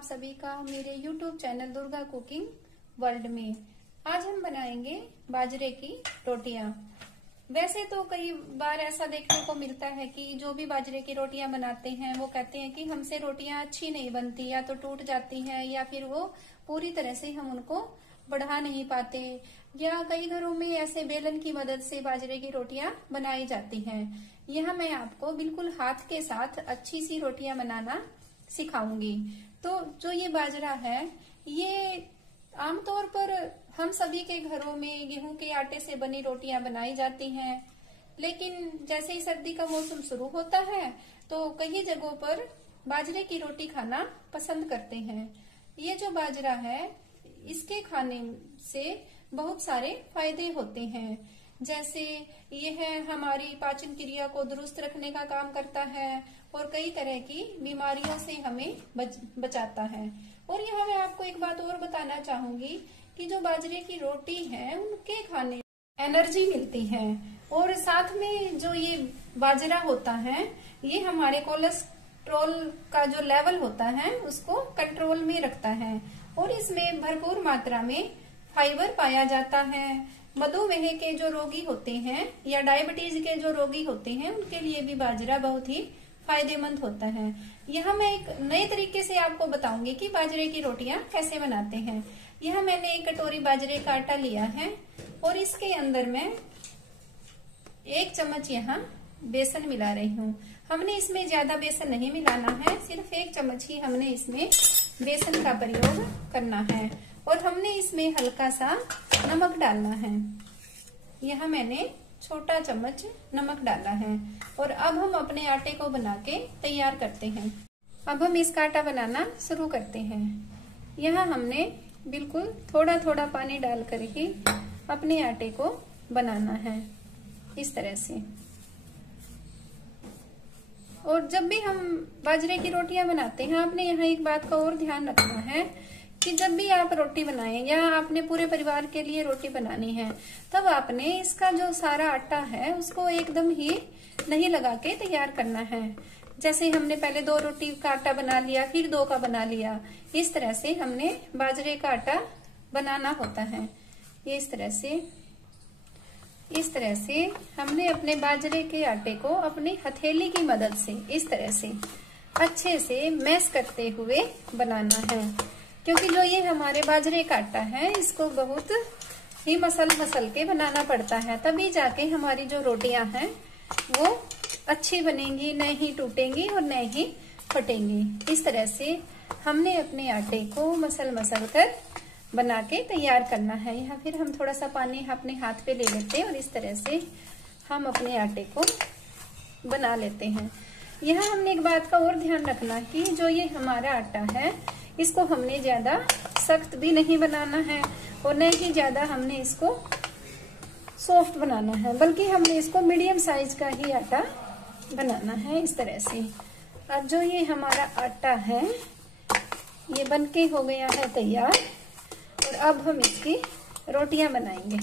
आप सभी का मेरे YouTube channel Durga cooking world में। आज हम बनाएंगे बाजरे की रोटियां। वैसे तो कई बार ऐसा देखने को मिलता है कि जो भी बाजरे की रोटियां बनाते हैं वो कहते हैं कि हमसे रोटियां अच्छी नहीं बनती, या तो टूट जाती हैं या फिर वो पूरी तरह से हम उनको बढ़ा नहीं पाते, या कई घरों में ऐसे बेलन की मदद से बाजरे की रोटियां बनाई जाती हैं। यह मैं आपको बिल्कुल हाथ के साथ अच्छी सी रोटियां बनाना सिखाऊंगी। तो जो ये बाजरा है, ये आमतौर पर हम सभी के घरों में गेहूं के आटे से बनी रोटियां बनाई जाती हैं, लेकिन जैसे ही सर्दी का मौसम शुरू होता है तो कई जगहों पर बाजरे की रोटी खाना पसंद करते हैं। ये जो बाजरा है, इसके खाने से बहुत सारे फायदे होते हैं। जैसे यह हमारी पाचन क्रिया को दुरुस्त रखने का काम करता है और कई तरह की बीमारियों से हमें बचाता है। और यहाँ मैं आपको एक बात और बताना चाहूंगी कि जो बाजरे की रोटी है, उनके खाने एनर्जी मिलती है, और साथ में जो ये बाजरा होता है, ये हमारे कोलेस्ट्रॉल का जो लेवल होता है उसको कंट्रोल में रखता है। और इसमें भरपूर मात्रा में फाइबर पाया जाता है। मधुमेह के जो रोगी होते हैं या डायबिटीज के जो रोगी होते हैं, उनके लिए भी बाजरा बहुत ही फायदेमंद होता है। यहाँ मैं एक नए तरीके से आपको बताऊंगी कि बाजरे की रोटियां कैसे बनाते हैं। यहाँ मैंने एक कटोरी बाजरे का आटा लिया है और इसके अंदर मैं 1 चम्मच यहाँ बेसन मिला रही हूँ। हमने इसमें ज्यादा बेसन नहीं मिलाना है, सिर्फ 1 चम्मच ही हमने इसमें बेसन का प्रयोग करना है। और हमने इसमें हल्का सा नमक डालना है। यहाँ मैंने छोटा चम्मच नमक डाला है। और अब हम अपने आटे को बना के तैयार करते हैं। अब हम इसका आटा बनाना शुरू करते हैं। यहाँ हमने बिल्कुल थोड़ा थोड़ा पानी डालकर ही अपने आटे को बनाना है, इस तरह से। और जब भी हम बाजरे की रोटियां बनाते हैं, आपने यहाँ एक बात का और ध्यान रखना है कि जब भी आप रोटी बनाएं या आपने पूरे परिवार के लिए रोटी बनानी है, तब आपने इसका जो सारा आटा है उसको एकदम ही नहीं लगा के तैयार करना है। जैसे हमने पहले 2 रोटी का आटा बना लिया, फिर 2 का बना लिया, इस तरह से हमने बाजरे का आटा बनाना होता है। ये इस तरह से हमने अपने बाजरे के आटे को अपनी हथेली की मदद से इस तरह से अच्छे से मैश करते हुए बनाना है। क्योंकि जो ये हमारे बाजरे का आटा है, इसको बहुत ही मसल के बनाना पड़ता है, तभी जाके हमारी जो रोटियां हैं वो अच्छी बनेंगी, न ही टूटेंगी और न ही फटेंगी। इस तरह से हमने अपने आटे को मसल कर बना के तैयार करना है। यहाँ फिर हम थोड़ा सा पानी अपने हाथ पे ले लेते हैं और इस तरह से हम अपने आटे को बना लेते हैं। यहाँ हमने एक बात का और ध्यान रखना कि जो ये हमारा आटा है, इसको हमने ज्यादा सख्त भी नहीं बनाना है और न ही ज्यादा हमने इसको सॉफ्ट बनाना है, बल्कि हमने इसको मीडियम साइज का ही आटा बनाना है, इस तरह से। अब जो ये हमारा आटा है, ये बनके हो गया है तैयार। और अब हम इसकी रोटियां बनाएंगे।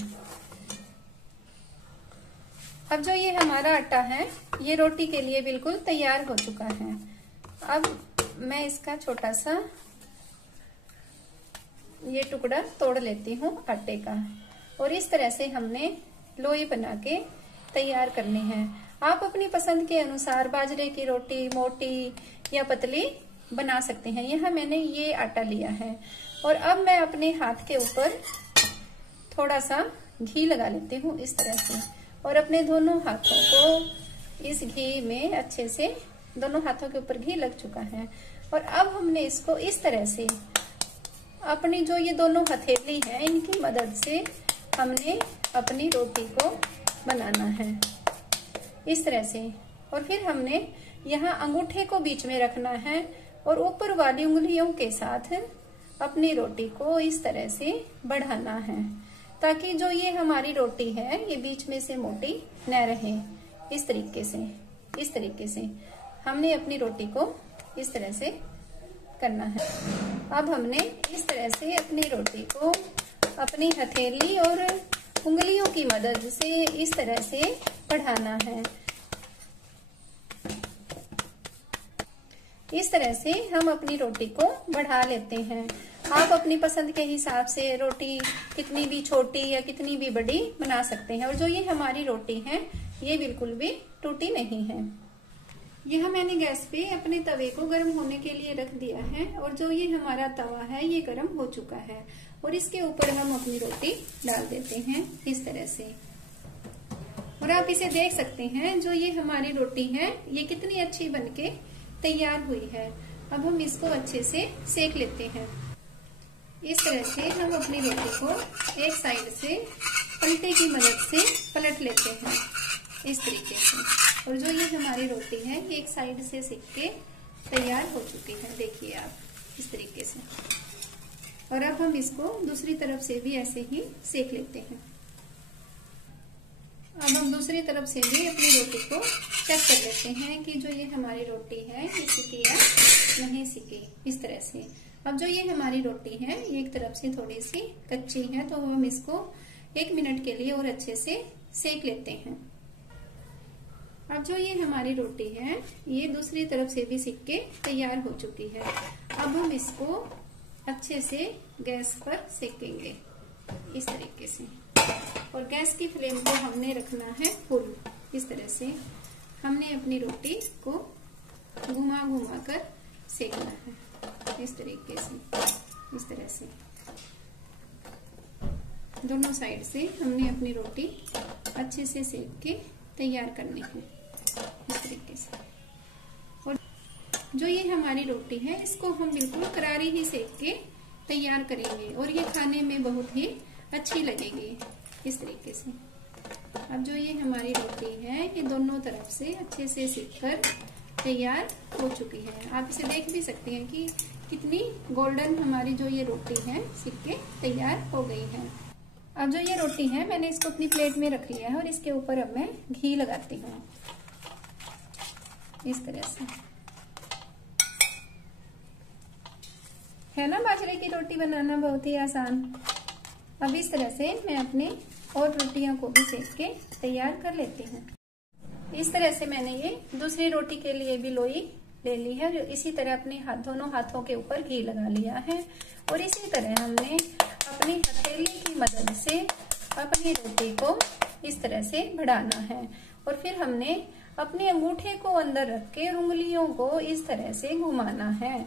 अब जो ये हमारा आटा है, ये रोटी के लिए बिल्कुल तैयार हो चुका है। अब मैं इसका छोटा सा ये टुकड़ा तोड़ लेती हूँ आटे का, और इस तरह से हमने लोई बना के तैयार करनी है। आप अपनी पसंद के अनुसार बाजरे की रोटी मोटी या पतली बना सकते हैं। यहाँ मैंने ये आटा लिया है और अब मैं अपने हाथ के ऊपर थोड़ा सा घी लगा लेती हूँ, इस तरह से। और अपने दोनों हाथों को इस घी में अच्छे से, दोनों हाथों के ऊपर घी लग चुका है। और अब हमने इसको इस तरह से अपनी जो ये दोनों हथेली है, इनकी मदद से हमने अपनी रोटी को बनाना है, इस तरह से। और फिर हमने यहाँ अंगूठे को बीच में रखना है और ऊपर वाली उंगलियों के साथ अपनी रोटी को इस तरह से बढ़ाना है, ताकि जो ये हमारी रोटी है ये बीच में से मोटी न रहे। इस तरीके से हमने अपनी रोटी को इस तरह से करना है। अब हमने इस तरह से अपनी रोटी को अपनी हथेली और उंगलियों की मदद से इस तरह से बढ़ाना है। इस तरह से हम अपनी रोटी को बढ़ा लेते हैं। आप अपनी पसंद के हिसाब से रोटी कितनी भी छोटी या कितनी भी बड़ी बना सकते हैं। और जो ये हमारी रोटी है ये बिल्कुल भी टूटी नहीं है। यह मैंने गैस पे अपने तवे को गर्म होने के लिए रख दिया है और जो ये हमारा तवा है ये गर्म हो चुका है और इसके ऊपर हम अपनी रोटी डाल देते हैं इस तरह से। और आप इसे देख सकते हैं, जो ये हमारी रोटी है ये कितनी अच्छी बनके तैयार हुई है। अब हम इसको अच्छे से सेक लेते हैं। इस तरह से हम अपनी रोटी को एक साइड से पलटे की मदद से पलट लेते हैं इस तरीके से। और जो ये हमारी रोटी है ये एक साइड से सेक के तैयार हो चुकी है, देखिए आप इस तरीके से। और अब हम इसको दूसरी तरफ से भी ऐसे ही सेक लेते हैं। अब हम दूसरी तरफ से भी अपनी रोटी को चेक कर लेते हैं कि जो ये हमारी रोटी है ये सिकी या नहीं सिकी, इस तरह से। अब जो ये हमारी रोटी है ये एक तरफ से थोड़ी सी कच्ची है, तो हम इसको 1 मिनट के लिए और अच्छे से सेक लेते हैं। अब जो ये हमारी रोटी है ये दूसरी तरफ से भी सिक के तैयार हो चुकी है। अब हम इसको अच्छे से गैस पर सेकेंगे इस तरीके से। और गैस की फ्लेम को हमने रखना है फुल। इस तरह से हमने अपनी रोटी को घुमा घुमा कर सेकना है इस तरीके से। इस तरह से दोनों साइड से हमने अपनी रोटी अच्छे से सेक के तैयार करनी है इस तरीके से। और जो ये हमारी रोटी है इसको हम बिल्कुल करारी ही सेक के तैयार करेंगे और ये खाने में बहुत ही अच्छी लगेगी इस तरीके से। अब जो ये हमारी रोटी है ये दोनों तरफ से अच्छे से सेक कर तैयार हो चुकी है। आप इसे देख भी सकते हैं कि कितनी गोल्डन हमारी जो ये रोटी है सेक के तैयार हो गई है। अब जो ये रोटी है मैंने इसको अपनी प्लेट में रख लिया है और इसके ऊपर अब मैं घी लगाती हूँ इस तरह से। है ना बाजरे की रोटी बनाना बहुत ही आसान। अब इस तरह से मैं अपने और रोटियां को भी सेक के तैयार कर लेती हूँ। इस तरह से मैंने ये दूसरी रोटी के लिए भी लोई ले ली है। इसी तरह अपने दोनों हाथों के ऊपर घी लगा लिया है और इसी तरह हमने अपनी हथेली की मदद से अपनी रोटी को इस तरह से बढ़ाना है। और फिर हमने अपने अंगूठे को अंदर रख के उंगलियों को इस तरह से घुमाना है,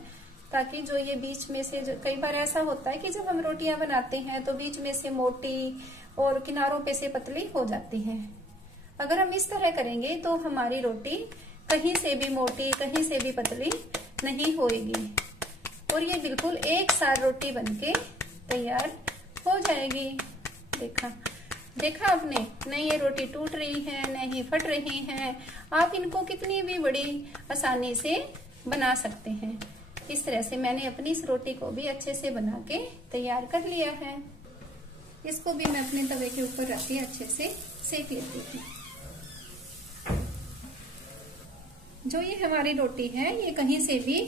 ताकि जो ये बीच में से कई बार ऐसा होता है कि जब हम रोटियां बनाते हैं तो बीच में से मोटी और किनारों पे से पतली हो जाती है। अगर हम इस तरह करेंगे तो हमारी रोटी कहीं से भी मोटी कहीं से भी पतली नहीं होएगी और ये बिल्कुल एक साथ रोटी बनके तैयार हो जाएगी। देखा आपने, नहीं ये रोटी टूट रही है नहीं फट रही है। आप इनको कितनी भी बड़ी आसानी से बना सकते हैं। इस तरह से मैंने अपनी इस रोटी को भी अच्छे से बना के तैयार कर लिया है। इसको भी मैं अपने तवे के ऊपर रख के अच्छे से सेक लेती हूँ। जो ये हमारी रोटी है ये कहीं से भी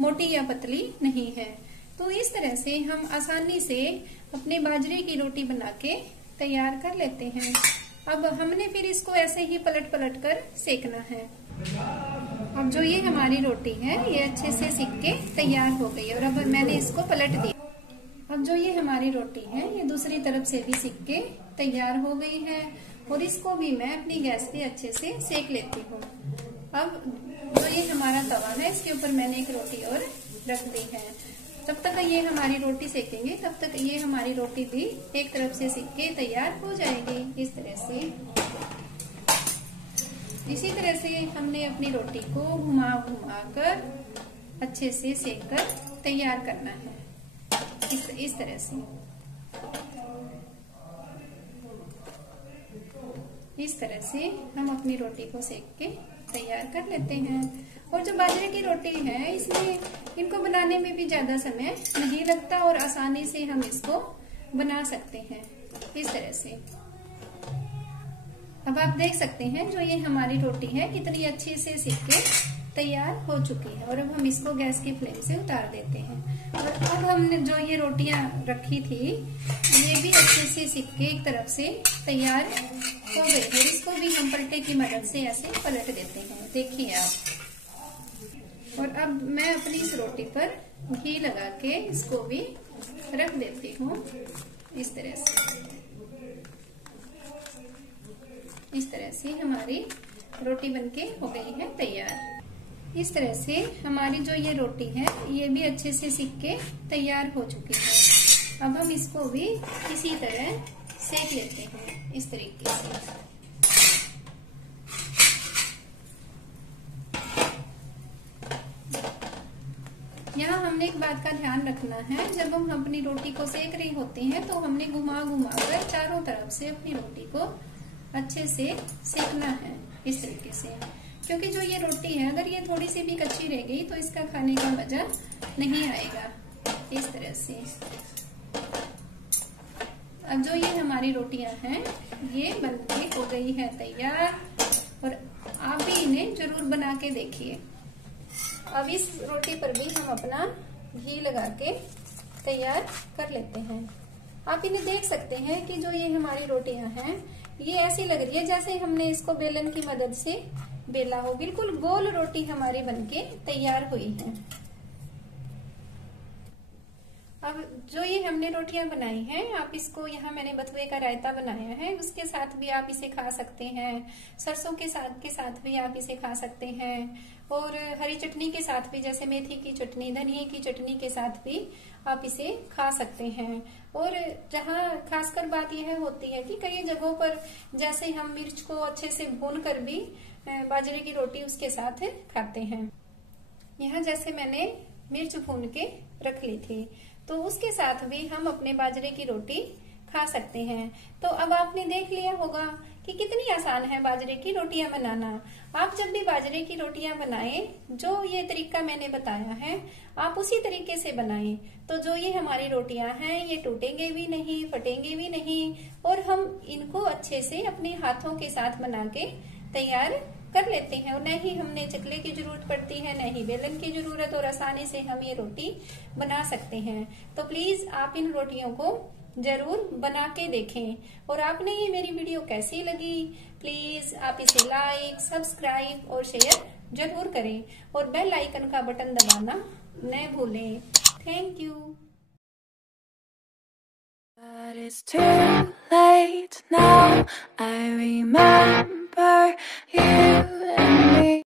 मोटी या पतली नहीं है। तो इस तरह से हम आसानी से अपने बाजरे की रोटी बना के तैयार कर लेते हैं। अब हमने फिर इसको ऐसे ही पलट पलट कर सेकना है। अब जो ये हमारी रोटी है ये अच्छे से सिक के तैयार हो गई और अब मैंने इसको पलट दिया। अब जो ये हमारी रोटी है ये दूसरी तरफ से भी सिक के तैयार हो गई है और इसको भी मैं अपनी गैस पे अच्छे से सेक लेती हूँ। अब जो ये हमारा तवा है इसके ऊपर मैंने एक रोटी और रख दी है। जब तक ये हमारी रोटी सेकेंगे तब तक ये हमारी रोटी भी एक तरफ से सिक के तैयार हो जाएगी इस तरह से। इसी तरह से हमने अपनी रोटी को घुमा घुमा कर अच्छे से सेक कर तैयार करना है इस तरह से। इस तरह से हम अपनी रोटी को सेक के तैयार कर लेते हैं। और जो बाजरे की रोटी है इसमें इनको बनाने में भी ज्यादा समय नहीं लगता और आसानी से हम इसको बना सकते हैं इस तरह से। अब आप देख सकते हैं जो ये हमारी रोटी है कितनी अच्छे से सिक के तैयार हो चुकी है। और अब हम इसको गैस की फ्लेम से उतार देते हैं। और अब हमने जो ये रोटियां रखी थी ये भी अच्छे से सिक के एक तरफ से तैयार हो गई और इसको भी हम पलटे की मदद से ऐसे पलट देते हैं। देखिए आप और अब मैं अपनी इस रोटी पर घी लगा के इसको भी रख देती हूँ इस तरह से। इस तरह से हमारी रोटी बनके हो गई है तैयार। इस तरह से हमारी जो ये रोटी है ये भी अच्छे से सिक के तैयार हो चुकी है। अब हम इसको भी इसी तरह सेक लेते हैं इस तरीके से। यहाँ हमने एक बात का ध्यान रखना है, जब हम अपनी रोटी को सेक रही होती हैं तो हमने घुमा घुमा कर चारों तरफ से अपनी रोटी को अच्छे से सेकना है इस तरीके से, क्योंकि जो ये रोटी है अगर ये थोड़ी सी भी कच्ची रह गई तो इसका खाने का मजा नहीं आएगा। इस तरह से अब जो ये हमारी रोटियां हैं ये बनके हो गई है तैयार, और आप भी इन्हें जरूर बना के देखिए। अब इस रोटी पर भी हम अपना घी लगा के तैयार कर लेते हैं। आप इन्हें देख सकते हैं कि जो ये हमारी रोटियां हैं ये ऐसी लग रही है जैसे हमने इसको बेलन की मदद से बेला हो। बिल्कुल गोल रोटी हमारी बनके तैयार हुई है। अब जो ये हमने रोटियां बनाई हैं, आप इसको, यहाँ मैंने बथुए का रायता बनाया है, उसके साथ भी आप इसे खा सकते हैं। सरसों के साथ भी आप इसे खा सकते हैं, और हरी चटनी के साथ भी, जैसे मेथी की चटनी, धनिया की चटनी के साथ भी आप इसे खा सकते हैं। और जहाँ खासकर बात यह होती है कि कई जगहों पर जैसे हम मिर्च को अच्छे से भून कर भी बाजरे की रोटी उसके साथ खाते हैं। यहाँ जैसे मैंने मिर्च भून के रख ली थी, तो उसके साथ भी हम अपने बाजरे की रोटी खा सकते हैं। तो अब आपने देख लिया होगा कि कितनी आसान है बाजरे की रोटियां बनाना। आप जब भी बाजरे की रोटियां बनाएं, जो ये तरीका मैंने बताया है आप उसी तरीके से बनाएं, तो जो ये हमारी रोटियां हैं ये टूटेंगे भी नहीं, फटेंगे भी नहीं, और हम इनको अच्छे से अपने हाथों के साथ बना के तैयार कर लेते हैं। और न ही हमने चकले की जरूरत पड़ती है, न ही बेलन की जरूरत, और आसानी से हम ये रोटी बना सकते हैं। तो प्लीज आप इन रोटियों को जरूर बना के देखें। और आपने ये मेरी वीडियो कैसी लगी, प्लीज आप इसे लाइक, सब्सक्राइब और शेयर जरूर करें, और बेल आइकन का बटन दबाना न भूलें। Thank you. But it's too late now. I remember you and me.